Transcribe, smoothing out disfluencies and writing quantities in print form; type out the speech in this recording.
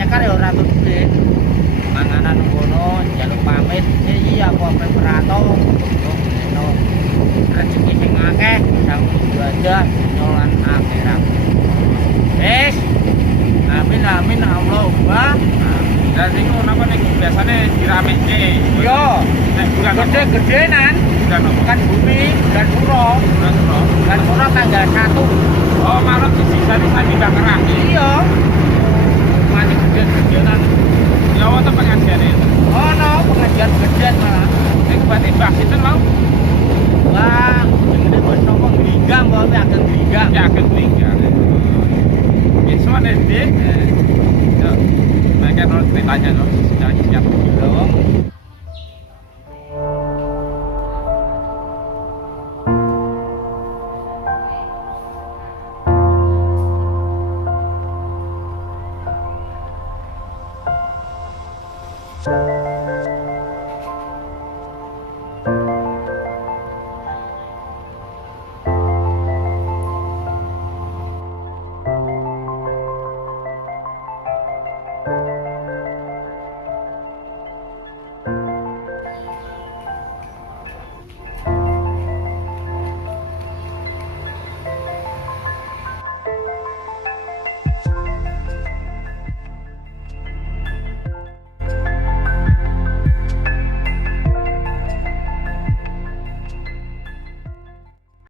nyekar ya ora duwe. Manganan ngono njaluk pamit. Iya apa preparato. Rezeki sing akeh sang aja nyolan akhirat. Wis. Amin amin Allahumma. Dan itu apa nih biasanya diramekke. Yo. Nek bulan Gede-gedenan. bulan apa? Kan bumi dan puro. Bulan apa? Dan puro tanggal 1. Oh malam sisa di Tangerang. Iya. Mati gede-gedenan. Ya wonten pengajian itu. Oh no, pengajian gede malah. Nek buat Mbah sinten mau? Wah, ini bos nopo gerigang, bawa agak gerigang. Ya agak tinggal. Besok ada di. Mereka harus ceritanya loh. Secara siap dulu. Thank